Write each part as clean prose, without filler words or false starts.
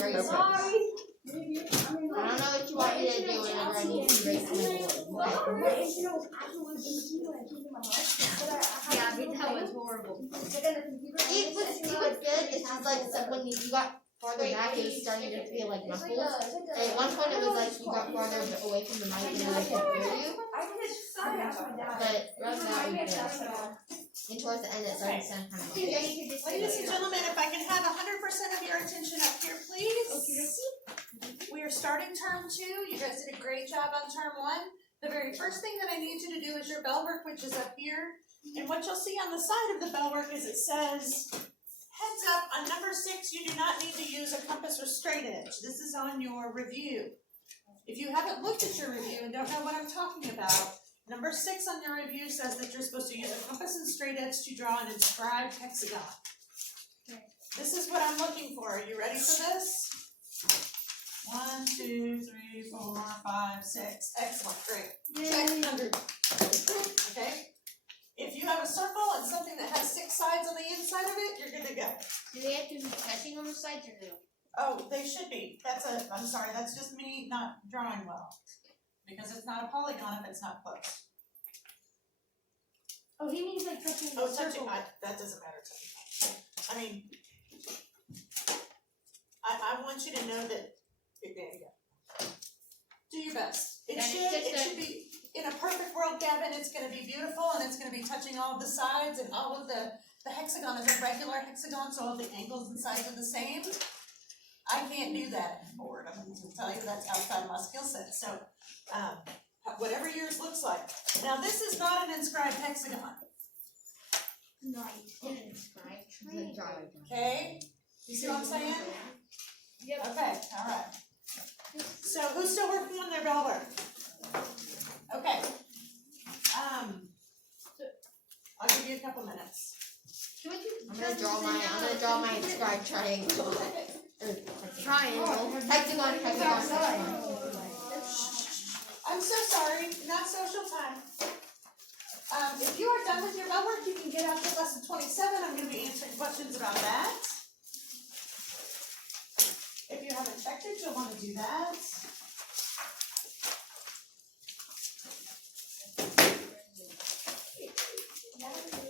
very perfect. I don't know what you want me to do whenever I need to erase my board. Yeah, but that was horrible. It was good. It's just like when you got farther back, it was starting to feel like muffled. And at one point, it was like you got farther away from the mic and then I could hear you. But rather than that, we did. And towards the end, it started to sound kind of muffled. Ladies and gentlemen, if I can have 100% of your attention up here, please. We are starting term 2. You guys did a great job on term 1. The very first thing that I need you to do is your Bellwork, which is up here. And what you'll see on the side of the Bellwork is it says, heads up, on number 6, you do not need to use a compass or straight edge. This is on your review. If you haven't looked at your review and don't know what I'm talking about, number 6 on your review says that you're supposed to use a compass and straight edge to draw an inscribed hexagon. This is what I'm looking for. Are you ready for this? 1, 2, 3, 4, 5, 6. Excellent, great. Check 100. Okay? If you have a circle and something that has 6 sides on the inside of it, you're good to go. Do they have to be touching on the sides or no? Oh, they should be. I'm sorry, that's just me not drawing well. Because it's not a polygon if it's not close. Oh, he means like touching the Oh, touching, circle. that doesn't matter to me. I mean, I want you to know that, there you go. Do your best. It should be, in a perfect world, Gavin, it's going to be beautiful and it's going to be touching all of the sides and all of the hexagon is a regular hexagon, so all the angles and sides are the same. I can't do that on board. I'm going to tell you that's outside of my skill set. So, whatever yours looks like. Now, this is not an inscribed hexagon. No, you didn't inscribe. Okay? You see what I'm saying? Yep. Okay, all right. So, who's still working on their Bellwork? Okay. I'll give you a couple minutes. I'm gonna draw my inscribed triangle. Triangle. Hexagon. I'm so sorry, not social time. If you are done with your Bellwork, you can get out to lesson 27. I'm going to be answering questions about that. If you haven't checked it, you'll want to do that.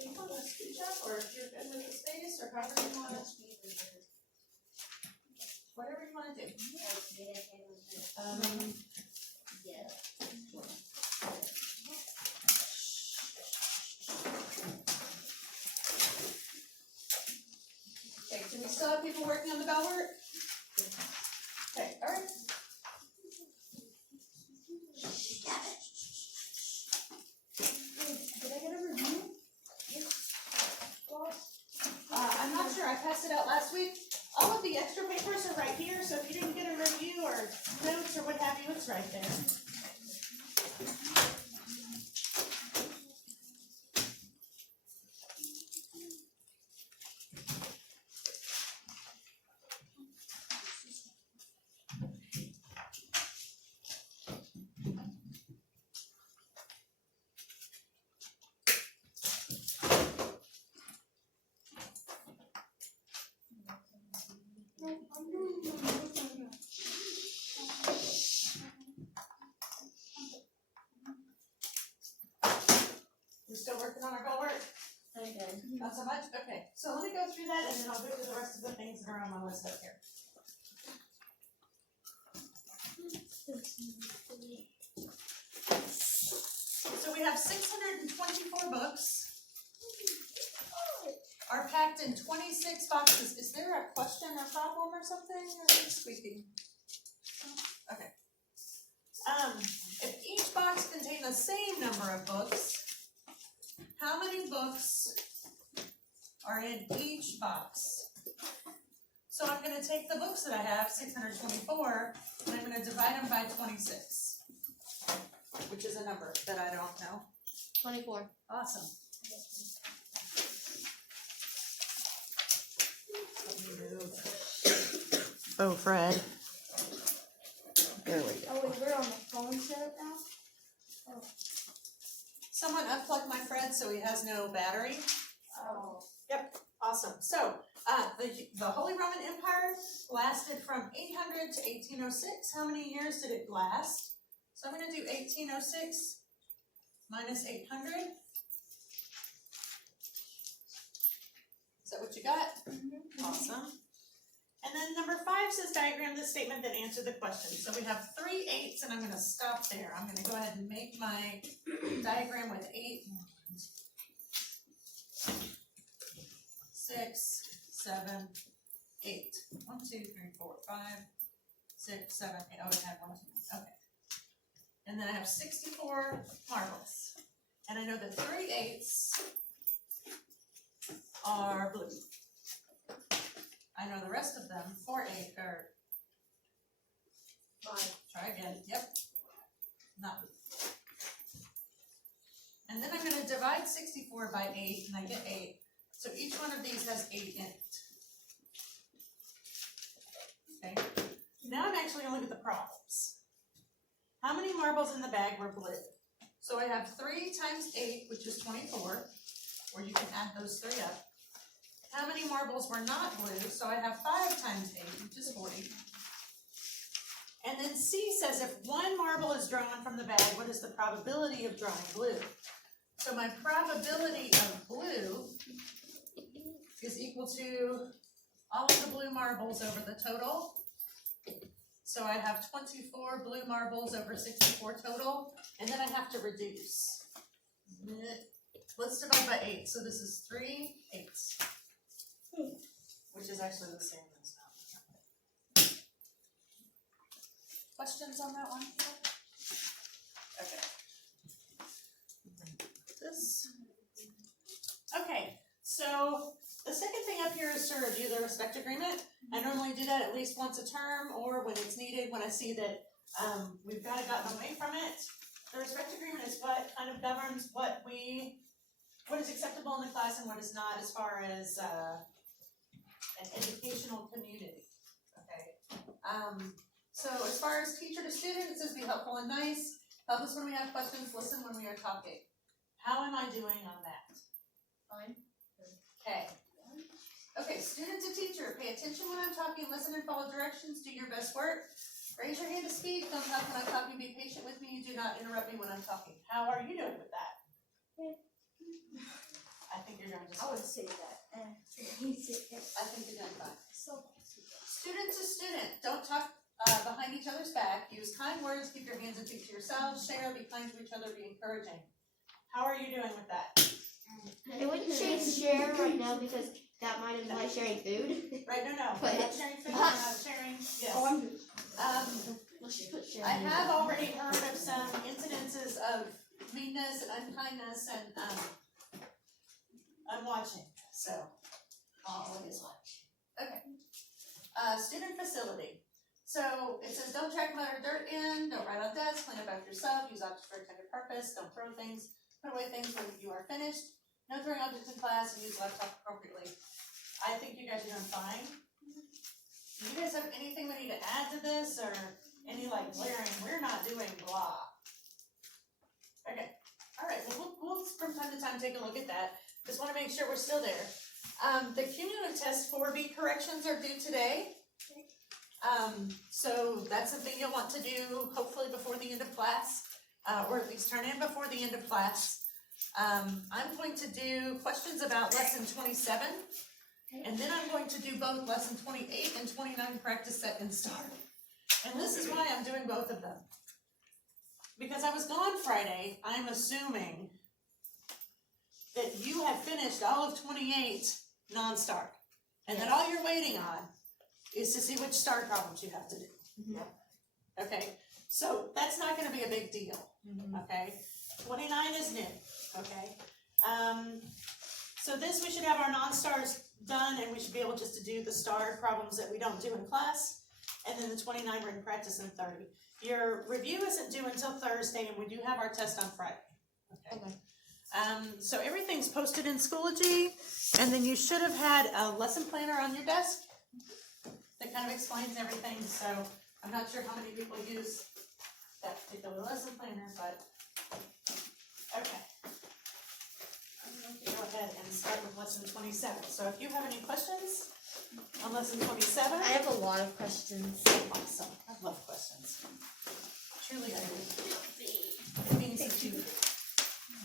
You want to scooch up, or if you're good with the space, or however you want to. Whatever you want to do. Okay, do we still have people working on the Bellwork? Okay, all right. Did I get a review? I'm not sure. I passed it out last week. All of the extra papers are right here, so if you didn't get a review or notes or what have you, it's right there. We're still working on our Bellwork? Okay. Not so much? Okay. So let me go through that and then I'll go through the rest of the things that are on my list up here. So we have 624 books. Are packed in 26 boxes. Is there a question or problem or something? Or is it squeaking? Okay. If each box contains the same number of books, how many books are in each box? So I'm going to take the books that I have, 624, and I'm going to divide them by 26, which is a number that I don't know. 24. Awesome. Oh, Fred. There we go. Oh, wait, we're on the phone setup now? Oh. Someone unplugged my Fred so he has no battery. Oh. Yep, awesome. So, The Holy Roman Empire lasted from 800 to 1806. How many years did it last? So I'm going to do 1806 minus 800. Is that what you got? Awesome. And then number 5 says diagram the statement that answered the question. So we have 3 8s, and I'm going to stop there. I'm going to go ahead and make my diagram with 8. 6, 7, 8. 1, 2, 3, 4, 5, 6, 7, 8. Oh, I have 1, 2. Okay. And then I have 64 marbles. And I know that 3 8s are blue. I know the rest of them, 4 8 are 5. Try again. Yep. Not blue. And then I'm going to divide 64 by 8, and I get 8. So each one of these has 8 in it. Okay. Now I'm actually going to look at the problems. How many marbles in the bag were blue? So I have 3 times 8, which is 24, or you can add those 3 up. How many marbles were not blue? So I have 5 times 8, which is 40. And then C says if 1 marble is drawn from the bag, what is the probability of drawing blue? So my probability of blue is equal to all of the blue marbles over the total. So I have 24 blue marbles over 64 total, and then I have to reduce. Let's divide by 8. So this is 3 8s, which is actually the same as now. Questions on that one? Okay. This. Okay, so the second thing up here is to review the respect agreement. I normally do that at least once a term, or when it's needed, when I see that we've kind of gotten away from it. The respect agreement is what kind of governs what is acceptable in the class and what is not, as far as an educational community. Okay. So as far as teacher to student, it says be helpful and nice. Help us when we have questions. Listen when we are talking. How am I doing on that? Fine. Okay. Okay, student to teacher, pay attention when I'm talking, listen and follow directions, do your best work. Raise your hand to speak, don't talk when I'm talking, be patient with me, do not interrupt me when I'm talking. How are you doing with that? I think you're doing just fine. I would say that. I think you're doing fine. Student to student, don't talk behind each other's back, use kind words, keep your hands and feet to yourselves, share, be kind to each other, be encouraging. How are you doing with that? I wouldn't share right now because that might imply sharing food. Right, no. But We're not sharing food, we're not sharing, yes. Well, she put sharing. I have already heard of some incidences of meanness and unkindness, and I'm watching, so I'll always watch. Okay. Student facility. So it says don't track mud or dirt in, don't write on desks, clean up after yourself, use objects for intended purpose, don't throw things, put away things when you are finished, no throwing objects in class, and use laptop appropriately. I think you guys are doing fine. Do you guys have anything we need to add to this, or any like glaring, we're not doing blah? Okay, all right, well, we'll from time to time take a look at that. Just want to make sure we're still there. The cumulative test 4B corrections are due today. So that's something you'll want to do hopefully before the end of class, or at least turn in before the end of class. I'm going to do questions about lesson 27, and then I'm going to do both lesson 28 and 29 practice set and start. And this is why I'm doing both of them. Because I was gone Friday, I'm assuming that you have finished all of 28 non-start, and that all you're waiting on is to see which start problems you have to do. Mm-hmm. Okay, so that's not going to be a big deal. Okay, 29 is new. Okay, so this we should have our non-stars done, and we should be able just to do the star problems that we don't do in class, and then the 29 written practice in 30. Your review isn't due until Thursday, and we do have our test on Friday. Okay. So everything's posted in Schoology, and then you should have had a lesson planner on your desk that kind of explains everything. So I'm not sure how many people use that particular lesson planner, but okay. I'm going to go ahead ahead and start with lesson 27. So if you have any questions on lesson 27, I have a lot of questions. awesome. I love questions. Truly, I do. It means that you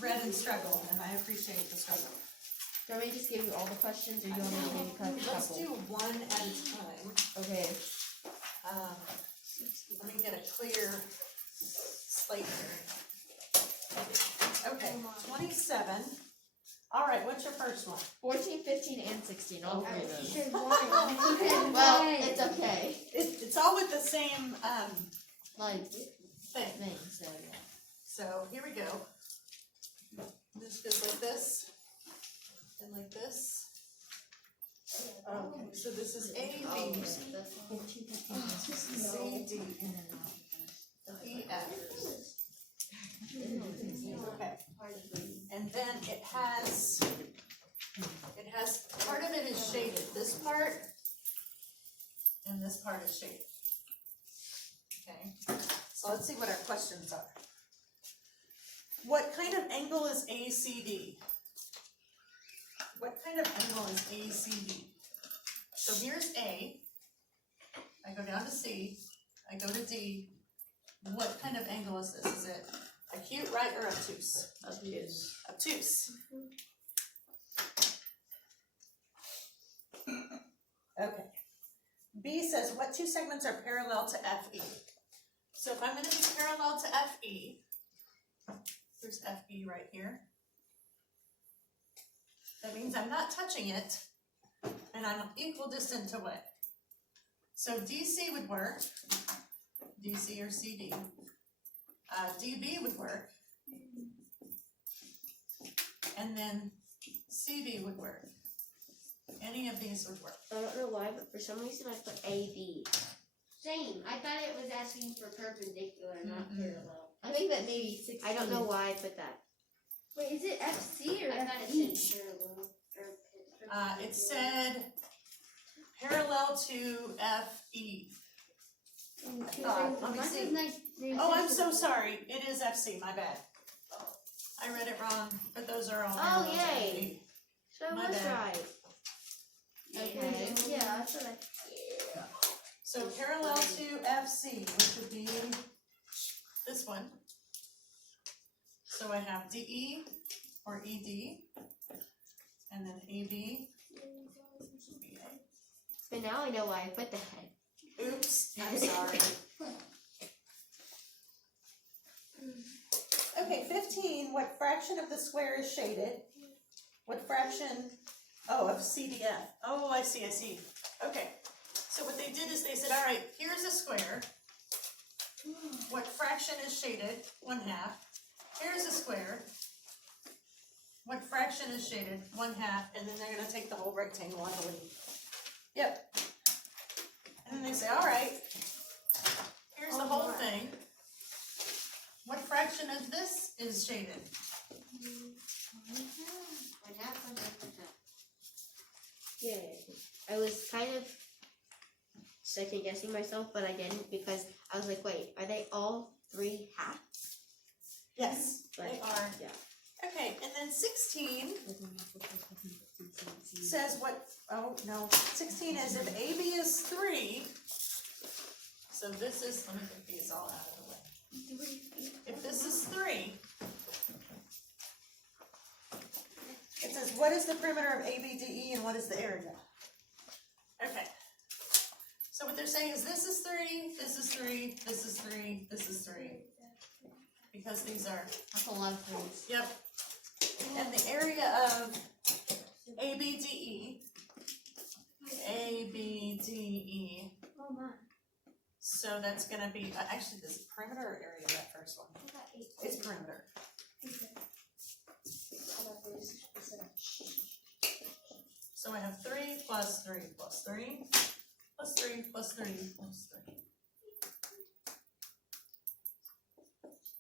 read and struggled, and I appreciate the struggle. Do you want me to just give you all the questions, or do you want me to give you a couple? Let's do one at a time. Okay. Let me get a clear slate here. Okay, 27. All right, what's your first one? 14, 15, and 16. All three of those. Said one. Well, it's okay. It's all with the same Like, thing. so yeah. So here we go. This goes like this and like this. Okay, so this is A, B, C, D, E, F. Okay. And then it has part of it is shaded. This part and this part is shaded. Okay. So let's see what our questions are. What kind of angle is ACD? What kind of angle is ACD? So here's A. I go down to C. I go to D. What kind of angle is this? Is it acute, right, or obtuse? Obtuse. Obtuse. Okay. B says, what two segments are parallel to FE? So if I'm going to be parallel to FE, there's FE right here. That means I'm not touching it, and I'm equal distance away. So DC would work, DC or CD. DB would work, and then CD would work. Any of these would work. I don't know why, but for some reason I put AB. Same. I thought it was asking for perpendicular, not parallel. I think that maybe 16. I don't know why I put that. Wait, is it FC or I thought it FE? said Parallel. It said parallel to FE. Let me see. Oh, I'm so sorry. It is FC, my bad. I read it wrong, but those are all Oh, parallel to yay. FE. So I My was bad. right. Okay. Yeah, that's what I. So parallel to FC, which would be this one. So I have DE or ED, and then AB. So now I know why I put that. Oops, I'm sorry. Okay, 15, what fraction of the square is shaded? What fraction, of CDF? Oh, I see. Okay, so what they did is they said, all right, here's a square. What fraction is shaded? 1/2. Here's a square. What fraction is shaded? 1/2, and then they're gonna take the whole rectangle, I believe. Yep. And then they say, all right, here's the whole thing. What fraction of this is shaded? Yeah. I was kind of second guessing myself, but I didn't because I was like, wait, are they all 3 halves? Yes, they Right. are. Yeah. Okay, and then 16 says what, oh, no, 16 is if AB is 3, so this is, let me get these all out of the way. If this is 3, it says what is the perimeter of ABDE and what is the area? Okay, so what they're saying is this is 3, this is 3, this is 3, this is 3. Because these are, That's a lot of things. yep. And the area of ABDE, Oh my. so that's gonna be, actually, this is perimeter or area, that first one? It's perimeter. So I have 3 plus 3 plus 3 plus 3 plus 3 plus 3.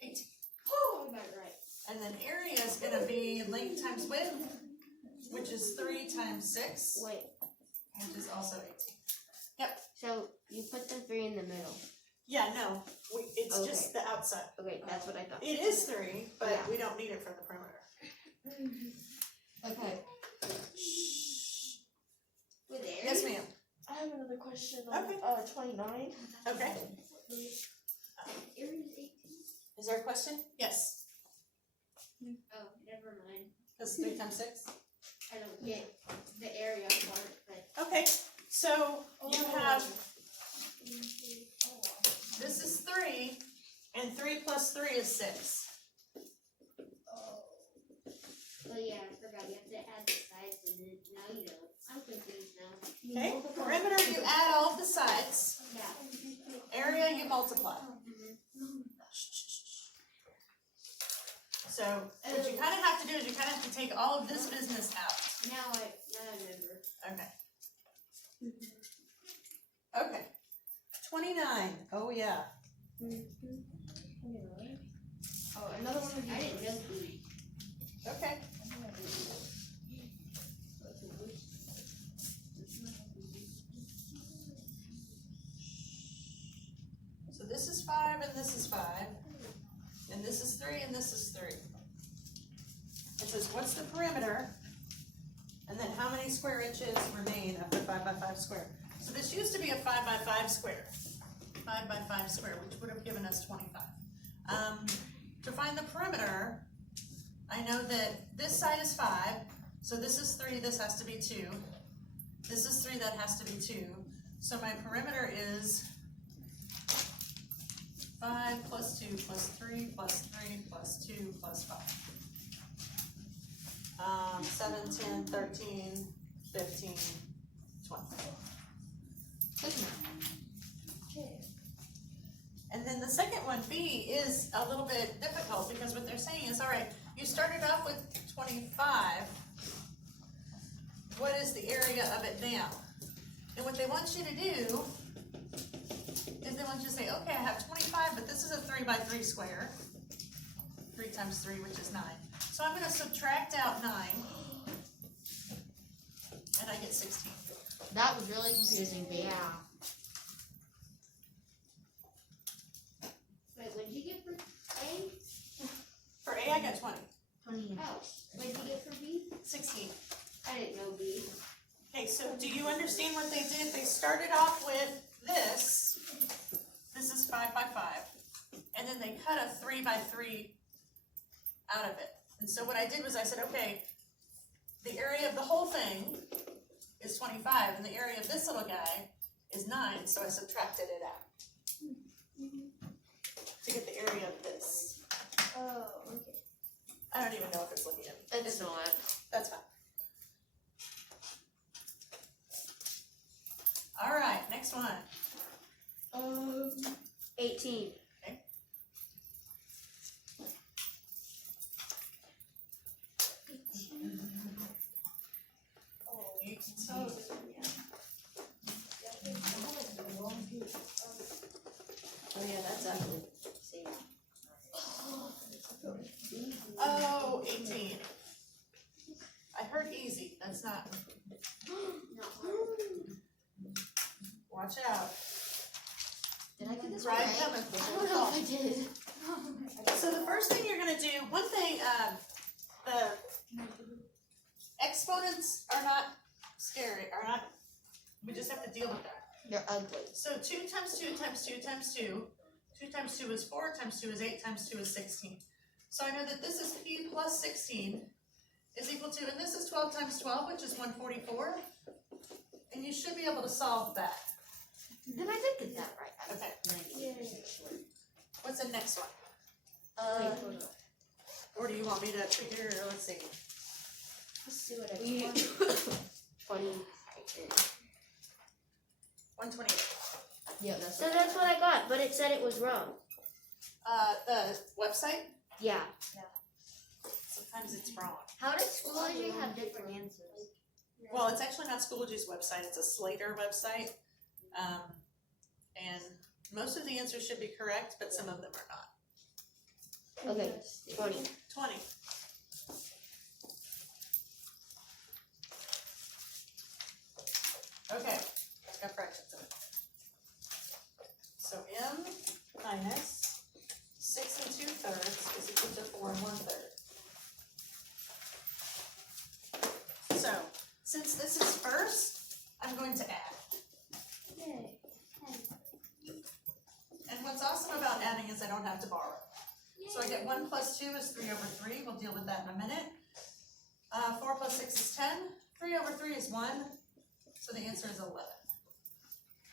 18. Oh, I got it right. And then area is gonna be length times width, which is 3 times 6, Wait, which is also 18. so you put the 3 in the middle. Yeah, no, it's Okay. just the outside. Okay, that's what I thought. It is 3, but Yeah. we don't need it for the perimeter. Okay. With Aaron? Yes, ma'am. I have another question Okay. 29. Okay. Aaron's 18. Is there a question? Yes. Oh, never mind. That's 3 times 6. I don't get the area part, but Okay, so you have, this is 3, and 3 plus 3 is 6. oh yeah, I forgot you have to add the sides and then now you know. I'm confused now. Okay, perimeter you add all of the sides, Yeah. area you multiply. So what you kind of have to do is you kind of have to take all of this business out. Now I remember. Okay. Okay. 29. Oh yeah. Oh, another one of I these. didn't know food. Okay. So this is 5 and this is 5. And this is 3 and this is 3. It says what's the perimeter? And then how many square inches remain of the 5 by 5 square? So this used to be a 5 by 5 square. 5 by 5 square, which would have given us 25. To find the perimeter, I know that this side is 5, so this is 3, this has to be 2. This is 3, that has to be 2. So my perimeter is 5 plus 2 plus 3 plus 3 plus 2 plus 5. 7, 10, 13, 15, 20. And then the second one, B, is a little bit difficult because what they're saying is, all right, you started off with 25. What is the area of it now? And what they want you to do is they want you to say, okay, I have 25, but this is a 3 by 3 square. 3 times 3, which is 9. So I'm going to subtract out 9, and I get 16. That was really confusing, babe. Yeah. Wait, what did you get for A? For A, I got 20. 20. Oh, what did you get for B? 16. I didn't know B. Okay, so do you understand what they did? They started off with this. This is 5 by 5. And then they cut a 3 by 3 out of it. And so what I did was I said, okay, the area of the whole thing is 25, and the area of this little guy is 9, so I subtracted it out to get the area of this. Oh, okay. I don't even know if it's looking at me. It's not. That's fine. All right, next one. 18. Okay. Oh yeah, that's ugly. See. Oh, 18. I heard easy. That's not. Not hard. Watch out. Did I get this Right, right? coming. I don't know if I did. So the first thing you're gonna do, one thing, the exponents are not scary, we just have to deal with that. They're ugly. So 2 times 2 times 2 times 2, 2 times 2 is 4, times 2 is 8, times 2 is 16. So I know that this is P plus 16 is equal to, and this is 12 times 12, which is 144. And you should be able to solve that. Then I did get that right. Okay, 90% sure. what's the next one? Wait, hold on. Or do you want me to figure, let's see. Let's see what I You- got. 20. 128. Yeah, that's So that's what I got, but it said it was wrong. The website, Yeah. sometimes it's wrong. How does Schoology have different answers? Well, it's actually not Schoology's website, it's a Slater website. And most of the answers should be correct, but some of them are not. Okay. 20. 20. Okay, it's got fractions in it. So M minus 6 2/3 is equal to 4 1/3. have to borrow. So I get 1 plus 2 is 3 over 3. We'll deal with that in a minute. 4 plus 6 is 10. 3 over 3 is 1. So the answer is 11.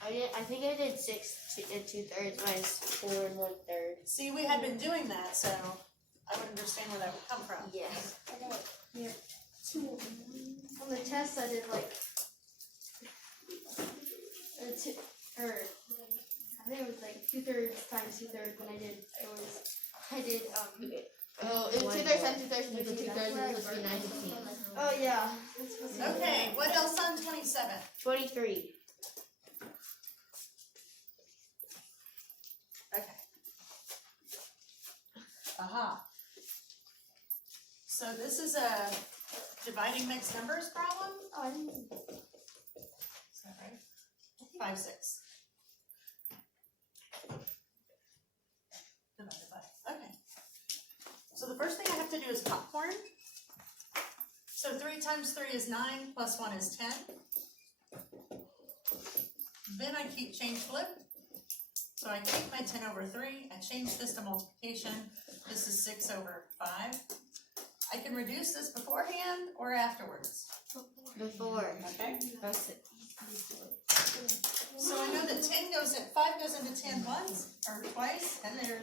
I think I did 6 and 2/3 minus 4 and 1/3. See, we had been doing that, so I would understand where that would come from. Yeah. On the test, I did like, I think it was like 2/3 times 2/3. When I did Oh, it was 2/3 times 2/3 and equal 2/3 and equals 9/16. Oh yeah. Okay, what else on 27? 23. Okay. Aha. So this is a dividing mixed numbers problem? Oh, I didn't. Is that right? 5, 6. Divided by, okay. So the first thing I have to do is popcorn. So 3 times 3 is 9, plus 1 is 10. Then I keep change flip. So I take my 10 over 3, I change this to multiplication. This is 6 over 5. I can reduce this beforehand or afterwards. Before. Okay. That's it. So I know that 5 goes into 10 once, or twice, and there,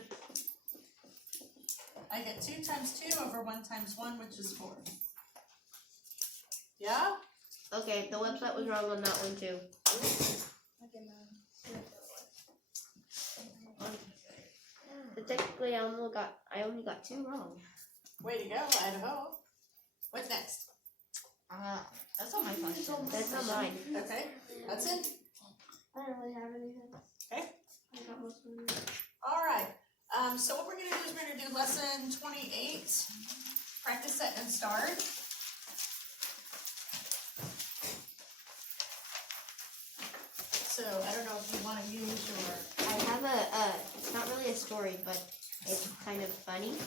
I get 2 times 2 over 1 times 1, which is 4. Yeah? Okay, the website was wrong on that one too. But technically, I only got 2 wrong. Way to go, Idaho. What's next? That's all my questions. That's not mine. Okay, that's it. I don't really have anything. Okay. I got most of them. All right. So what we're going to do is we're going to do lesson 28. Practice, set, and start. So I don't know if you want to use your. I have it's not really a story, but it's kind of funny.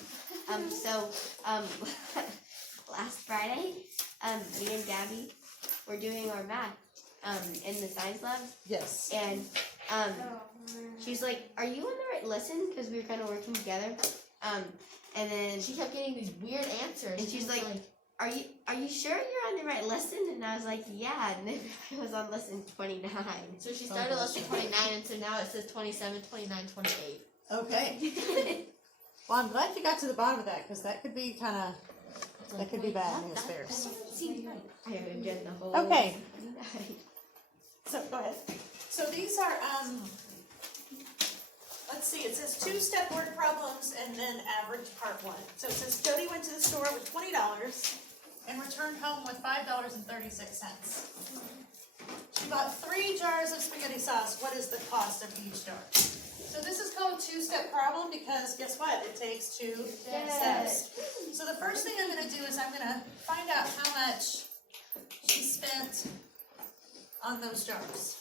Last Friday, me and Gabby were doing our math, in the science lab, Yes. and, she's like, "Are you on the right lesson?" Because we were kind of working together, and then She kept getting these weird answers. And she's like, Are you sure you're on the right lesson? And I was like, yeah. And then I was on lesson 29. So she started lesson 29, and so now it says 27, 29, 28. Okay. Well, I'm glad you got to the bottom of that, because that could be kind of, that could be bad news bears. I haven't done the whole. Okay. 29. So, go ahead. So these are, let's see, it says 2-step word problems and then average part 1. So it says Jody went to the store with $20 and returned home with $5.36. She bought 3 jars of spaghetti sauce. What is the cost of each jar? So this is called a 2-step problem because guess what? It takes 2 steps. So the first thing I'm going to do is I'm going to find out how much she spent on those jars.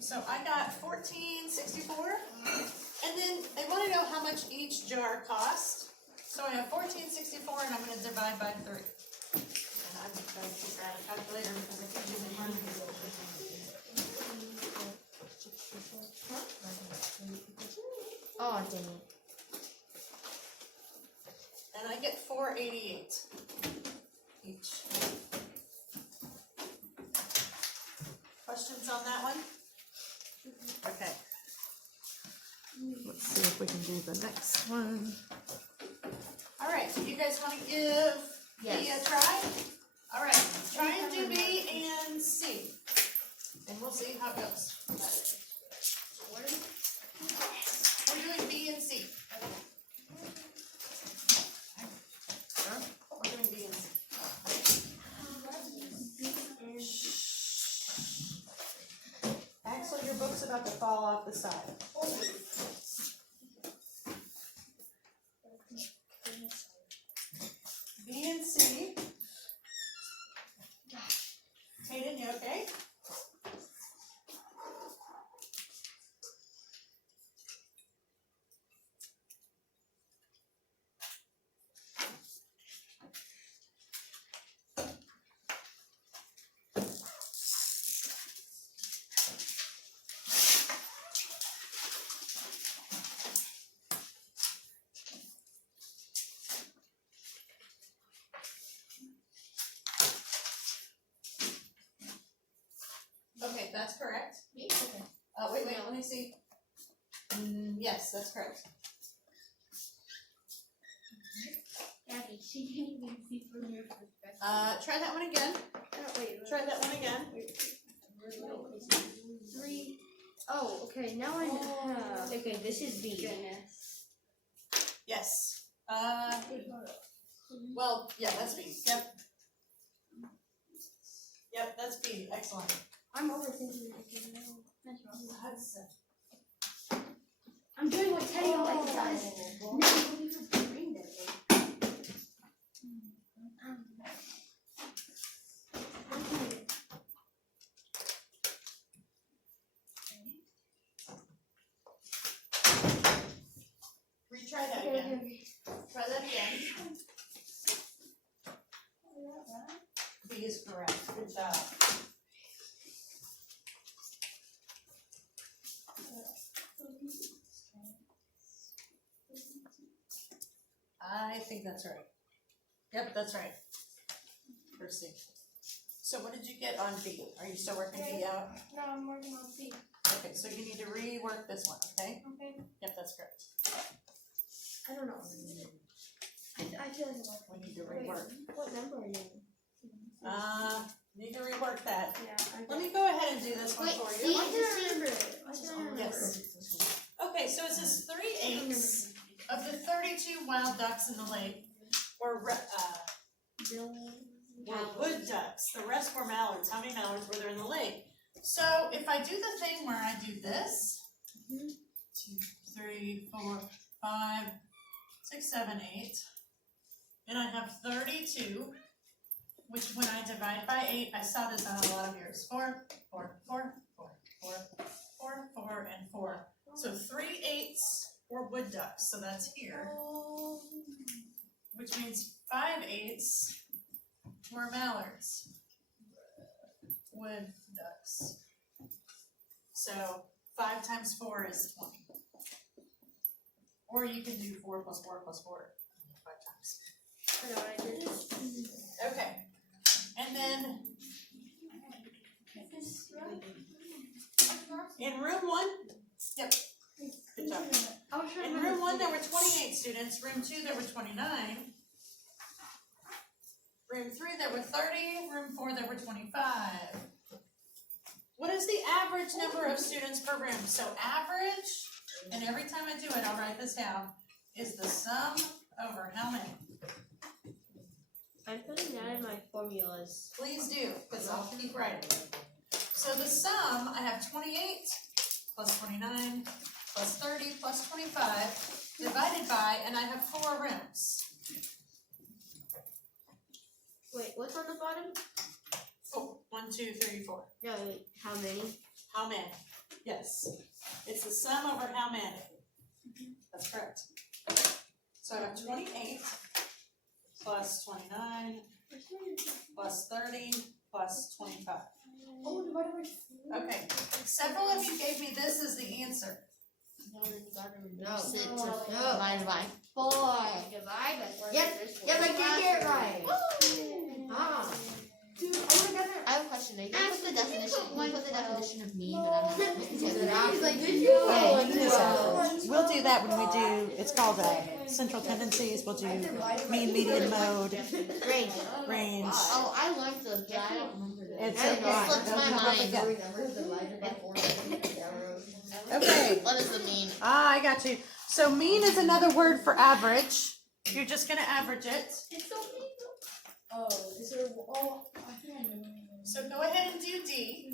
So I got $14.64, and then they want to know how much each jar cost. So I have $14.64, and I'm going to divide by 3. And I'm going to grab a calculator because I keep using mine. Oh, dang it. And I get $4.88 each. Questions on that one? Okay. Let's see if we can do the next one. All right, so you guys want to give B a try? All right, try and do B and C, and we'll see how it goes. We're doing B and C. We're doing B and C. Axel, your book's about to fall off the side. B and C. Hayden, you okay? see. Yes, that's correct. Abby, she didn't even see from your perspective. Try that one again. Try that one again. 3. Oh, okay. Now I know. Okay, this is B. Goodness. Yes. Well, yeah, that's B. Yep. Yep, that's B. Excellent. I'm overthinking it. That's wrong. Hudson. I'm doing what Teddy always does. Never believe her brain that way. Retry that again. Try that again. B is correct. Good job. I think that's right. Yep, that's right. First C. So what did you get on B? Are you still working B out? No, I'm working on C. Okay, so you need to rework this one, okay? Okay. Yep, that's correct. I don't know. I feel like We need to rework. what number are you? Need to rework that. Yeah. Let me go ahead and do this one Wait, for C you. I can remember it. I can remember Yes. Okay, so it says 3/8 of the 32 wild ducks in the lake were wood ducks. The rest were mallards. How many mallards were there in the lake? So if I do the thing where I do this, 2, 3, 4, 5, 6, 7, 8, and I have 32, which when I divide by 8, I saw this on a lot of yours. 4, 4, 4, 4, 4, 4, 4, and 4. So 3/8 were wood ducks, so that's here, which means 5/8 were mallards. Wood ducks. So 5 times 4 is 20. Or you can do 4 plus 4 plus 4 5 times. I know what I did. Okay. And then in room 1, yep. Good job. I was trying In to room remember 1 there were 28 students. Room 2 there were 29. Room 3 there were 30. Room 4 there were 25. What is the average number of students per room? So average, and every time I do it, I'll write this down, is the sum over how many? I'm putting that in my formulas. Please do, because I'll keep writing. So the sum, I have 28 plus 29 plus 30 plus 25 divided by, and I have 4 rooms. Wait, what's on the bottom? Oh, 1, 2, 3, 4. No, wait, how many? How many? Yes. It's the sum over how many? That's correct. So I have 28 plus 29 plus 30 plus 25. Oh, divided by 4. Okay. Several of you gave me this as the answer. No. No. Divided by 4. Divide by 4. Yep, Yep, I did get it right. Ah. Dude, I would have I have a question. You put the definition. You put the definition of mean, but I'm not going to He's it. like, did you? We'll do that when we do, it's called central tendencies, we'll do mean, median, mode, Range. range. Oh, I learned the, but I don't remember that. It's It okay. slipped my mind. Okay. What does it mean? Ah, I got you. So mean is another word for average. You're just gonna average it. It's so big. Oh, is there? Oh, I think I know. So go ahead and do D.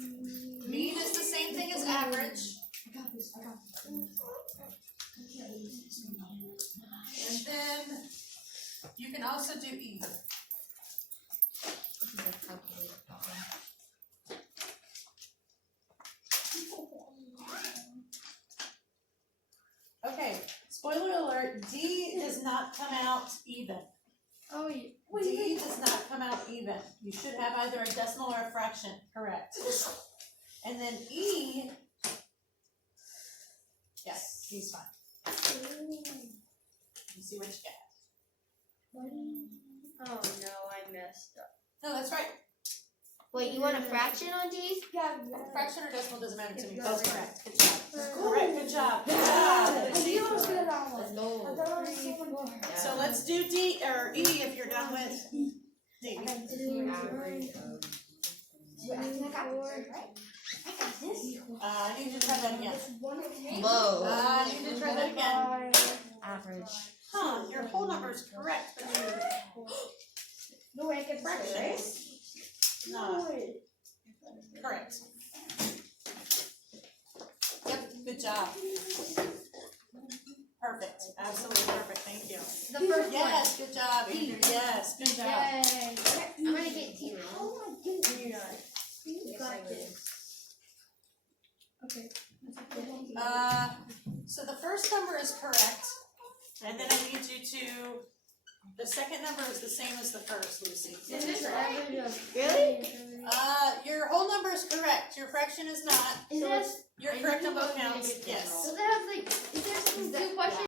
Mean is the same thing as average. I got this. And then you can also do E. This is a calculator problem. Okay, spoiler alert, D does not come out even. Oh, yeah. D does not come out even. You should have either a decimal or a fraction, correct. And then E, yes, E's fine. You see what you get. Oh no, I messed up. No, that's right. Wait, you want a fraction on D? Yeah. Fraction or decimal doesn't matter to me. That's correct. Good job. Correct, good job, good job. Let's go. So let's do D, or E if you're done with D. I need you to try that again. Low. I need you to try that again. Average. Huh, your whole number is correct, but your fraction is not correct. Yep, good job. Perfect, absolutely perfect, thank you. The first Yes, good job, Andrew, yes, good job. I'm gonna get T now. Oh my goodness. You got this. So the first number is correct, and then I need you to, the second number is the same as the first, Lucy. Is this right? Really? Your whole number is correct, your fraction is not. Is this? You're correct on both counts, yes. Does it have like? Is there some two questions?